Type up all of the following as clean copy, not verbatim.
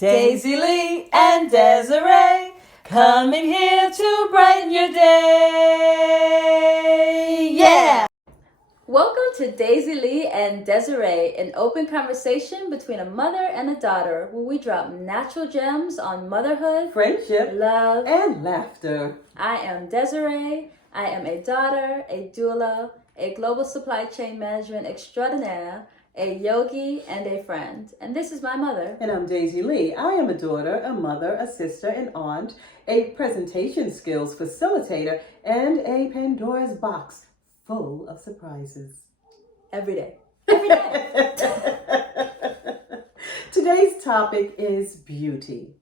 Daisy Lee and Désirée, coming here to brighten your day. Yeah! Welcome to Daisy Lee and Désirée, an open conversation between a mother and a daughter where we drop natural gems on motherhood, Friendship, love, and laughter. I am Désirée. I am a daughter, a doula, a global supply chain management extraordinaire, a yogi, and a friend. And this is my mother. And I'm Daisy Lee. I am a daughter, a mother, a sister, an aunt, a presentation skills facilitator, and a Pandora's box full of surprises. Every day. Today's topic is beauty.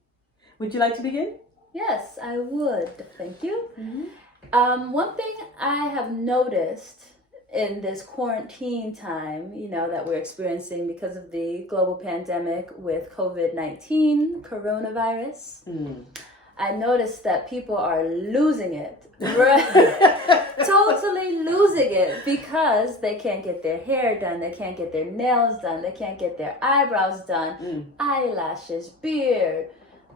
Would you like to begin? Yes, I would. Thank you. Mm-hmm. One thing I have noticed in this quarantine time, that we're experiencing because of the global pandemic with COVID-19, coronavirus, I noticed that people are losing it. Totally losing it because they can't get their hair done, they can't get their nails done, they can't get their eyebrows done, eyelashes, beard,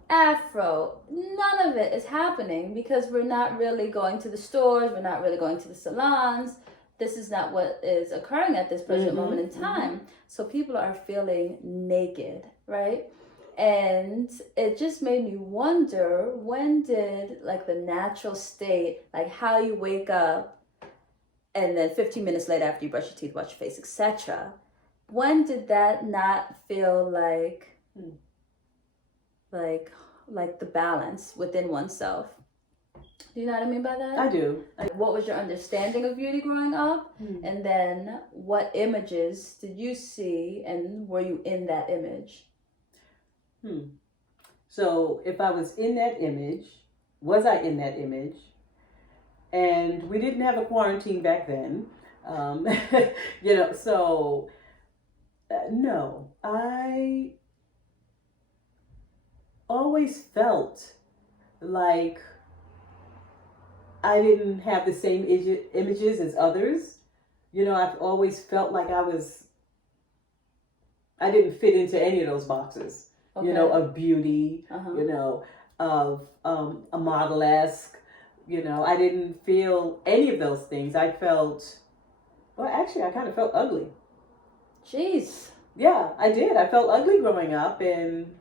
afro. None of it is happening because we're not really going to the stores, we're not really going to the salons. This is not what is occurring at this present moment in time. So people are feeling naked, right? And it just made me wonder, when did the natural state, how you wake up and then 15 minutes later after you brush your teeth, wash your face, etc., when did that not feel like the balance within oneself? Do you know what I mean by that? I do. What was your understanding of beauty growing up? And then what images did you see and were you in that image? So if I was in that image, was I in that image? And we didn't have a quarantine back then. No, I always felt like I didn't have the same images as others. I've always felt like I didn't fit into any of those boxes. Okay. Of beauty, of a model-esque. I didn't feel any of those things. I felt, I kind of felt ugly. Jeez. Yeah, I did. I felt ugly growing up, and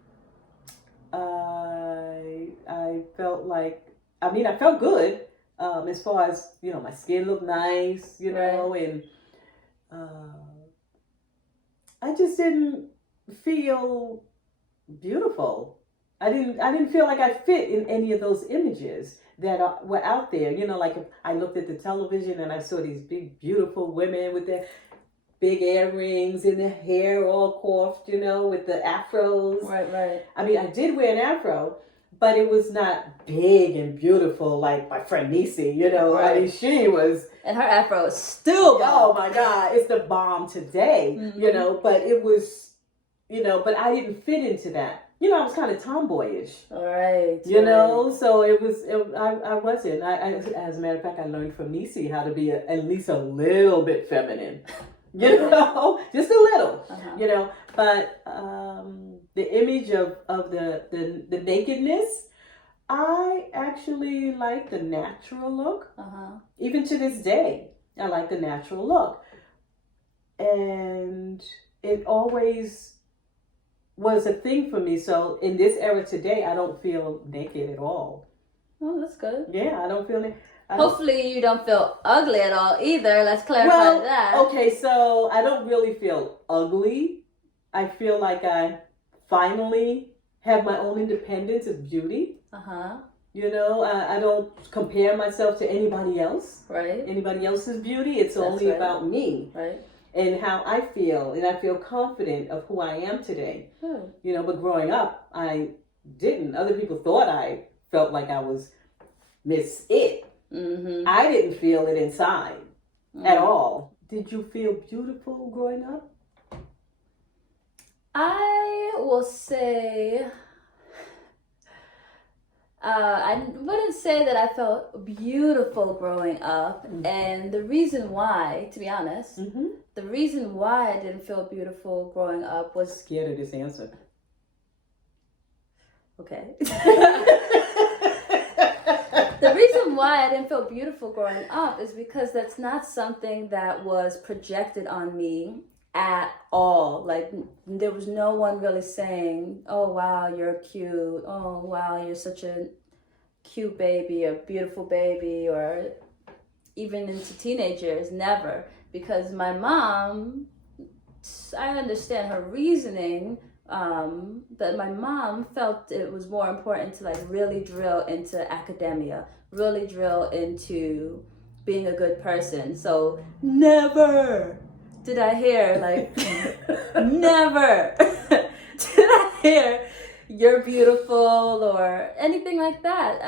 I felt like, I felt good. As far as, my skin looked nice, and I just didn't feel beautiful. I didn't feel like I fit in any of those images that were out there. If I looked at the television and I saw these big, beautiful women with their big earrings and their hair all coiffed, with the afros. Right. I did wear an afro, but it was not big and beautiful like my friend Nisi, Right. She was. And her afro is still bomb. Oh my God, it's the bomb today, but it was, but I didn't fit into that. I was kind of tomboyish. All right. So I wasn't. As a matter of fact, I learned from Nisi how to be at least a little bit feminine. Just a little, but the image of the nakedness, I actually like the natural look. Even to this day, I like the natural look. And it always was a thing for me. So in this era today, I don't feel naked at all. Oh, that's good. Yeah, I don't feel naked. Hopefully you don't feel ugly at all either. Let's clarify that. Okay, so I don't really feel ugly. I feel like I finally have my own independence of beauty. I don't compare myself to anody else. Right. Anybody else's beauty. It's only about me. Right. And how I feel. And I feel confident of who I am today. But growing up, I didn't. Other people thought I felt like I was Miss It. I didn't feel it inside at all. Did you feel beautiful growing up? I will say, I wouldn't say that I felt beautiful growing up. And the reason why, to be honest, the reason why I didn't feel beautiful growing up was... Scared of this answer. Okay. The reason why I didn't feel beautiful growing up is because that's not something that was projected on me at all. Like, there was no one really saying, oh, wow, you're cute. Oh, wow, you're such a cute baby, a beautiful baby, or even into teenage years, never. Because my mom, I understand her reasoning, but my mom felt it was more important to like really drill into academia, really drill into being a good person. So never did I hear like, never did I hear you're beautiful or anything like that,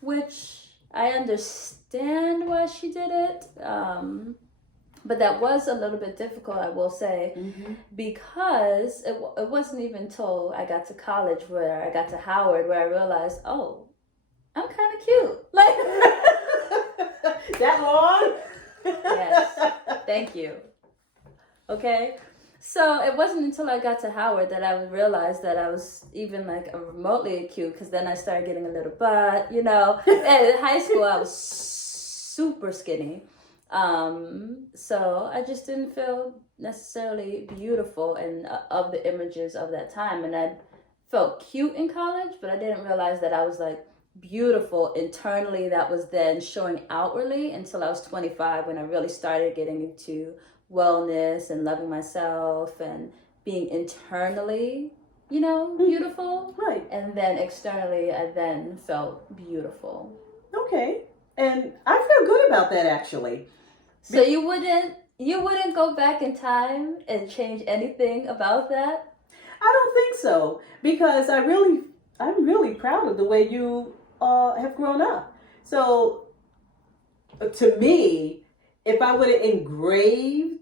which I understand why she did it. But that was a little bit difficult, I will say, because it wasn't even until I got to college, where I got to Howard, where I realized, oh, I'm kind of cute. Like, that long? Yes, thank you. Okay, so it wasn't until I got to Howard that I would realize that I was even like remotely cute, because then I started getting a little butt, you know. In high school, I was super skinny. So I just didn't feel necessarily beautiful and of the images of that time. And I felt cute in college, but I didn't realize that I was like beautiful internally. That was then showing outwardly until I was 25, when I really started getting into wellness and loving myself and being internally, you know, beautiful. Right. And then externally, I then felt beautiful. Okay. And I feel good about that, actually. So you wouldn't go back in time and change anything about that? I don't think so, because I'm really proud of the way you have grown up. So to me, if I would have ingrained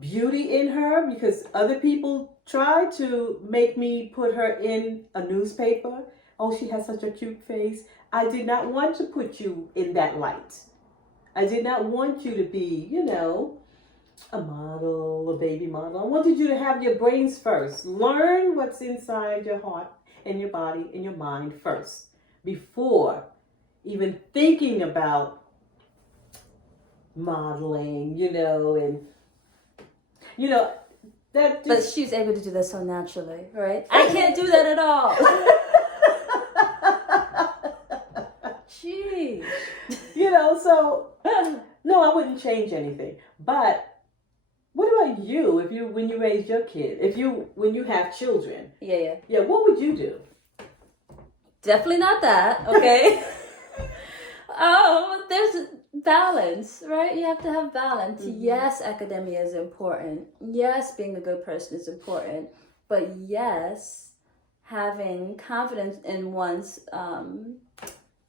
beauty in her, because other people tried to make me put her in a newspaper. Oh, she has such a cute face. I did not want to put you in that light. I did not want you to be, you know, a model, a baby model. I wanted you to have your brains first. Learn what's inside your heart and your body and your mind first, before even thinking about modeling, you know, and, you know, that just... But she's able to do that so naturally, right? I can't do that at all. Jeez. You know, so no, I wouldn't change anything. But what about you? When you raise your kid, when you have children, yeah, what would you do? Definitely not that. Okay. There's balance, right? You have to have balance. Yes, academia is important. Yes, being a good person is important. But yes, having confidence in one's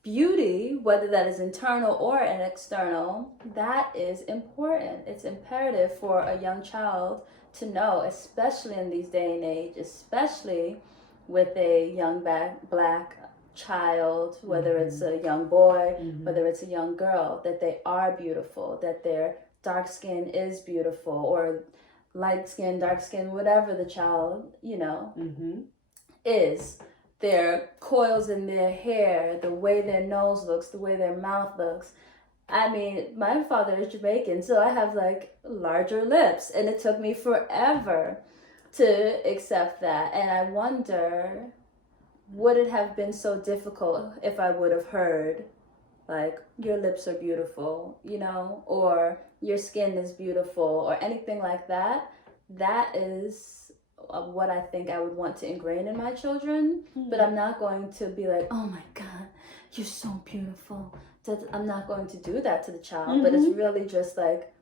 beauty, whether that is internal or an external, that is important. It's imperative for a young child to know, especially in these day and age, especially with a young black child, whether it's a young boy, whether it's a young girl, that they are beautiful, that their dark skin is beautiful, or light skin, dark skin, whatever the child, you know, is. Their coils in their hair, the way their nose looks, the way their mouth looks. I mean, my father is Jamaican, so I have like larger lips, and it took me forever to accept that. And I wonder, would it have been so difficult if I would have heard, like, your lips are beautiful, you know, or your skin is beautiful, or anything like that? That is what I think I would want to ingrain in my children. But I'm not going to be like, oh my God, you're so beautiful. I'm not going to do that to the child. But it's really just like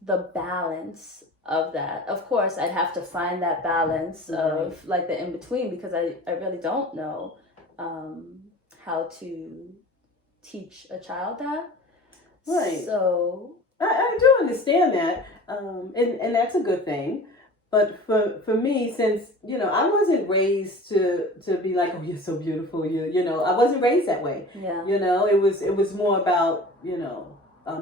the balance of that. Of course, I'd have to find that balance of like the in-between, because I really don't know how to teach a child that. Right. So I do understand that. And that's a good thing. But for me, since, you know, I wasn't raised to be like, oh, you're so beautiful, you know, I wasn't raised that way. Yeah. You know, it was more about, you know,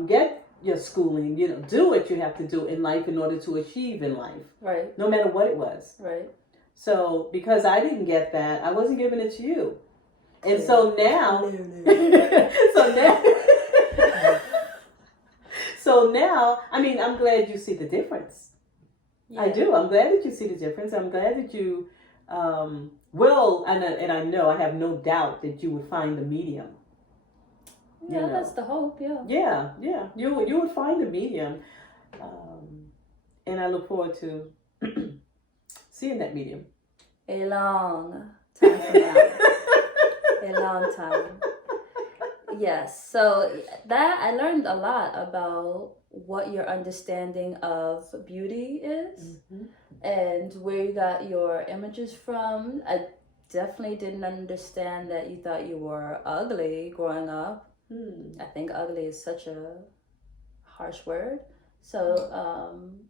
get your schooling, do what you have to do in life in order to achieve in life. Right. No matter what it was. Right. So because I didn't get that, I wasn't giving it to you. And so now, so now, I mean, I'm glad you see the difference. Yeah. I do. I'm glad that you see the difference. I'm glad that you will, and I know, I have no doubt that you would find the medium. Yeah, that's the hope. Yeah. Yeah. You would find a medium, and I look forward to seeing that medium. A long time from now. A long time. Yes. So that I learned a lot about what your understanding of beauty is, and where you got your images from. I definitely didn't understand that you thought you were ugly growing up. I think ugly is such a harsh word. So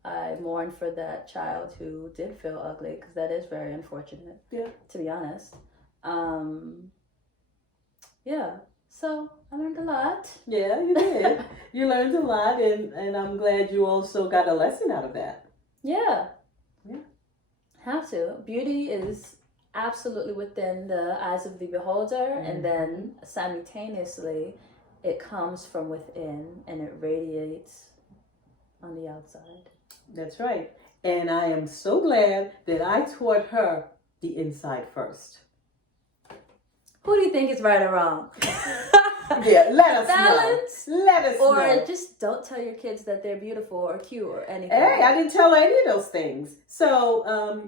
I mourn for that child who did feel ugly, because that is very unfortunate. Yeah. To be honest. Yeah. So I learned a lot. Yeah, you did. You learned a lot, and I'm glad you also got a lesson out of that. Yeah. Have to. Beauty is absolutely within the eyes of the beholder, and then simultaneously it comes from within and it radiates on the outside. That's right. And I am so glad that I taught her the inside first. Who do you think is right or wrong? Yeah, let us Balance, know. Let us know. Or just don't tell your kids that they're beautiful or cute or anything. Hey, I didn't tell any of those things. So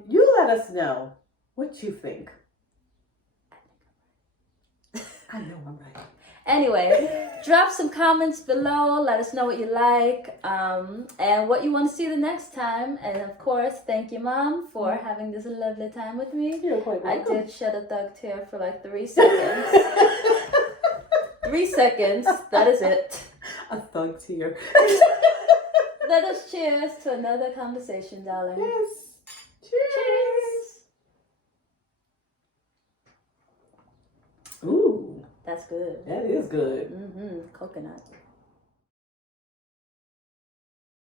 you let us know what you think. I know I'm right. Anyway, drop some comments below. Let us know what you like, and what you want to see the next time. And of course, thank you, Mom, for having this lovely time with me. You're quite welcome. I did shed a thug tear for like 3 seconds. 3 seconds. That is it. A thug tear. Let us cheers to another conversation, darling. Yes. Cheers. Ooh. That's good. That is good. Coconut.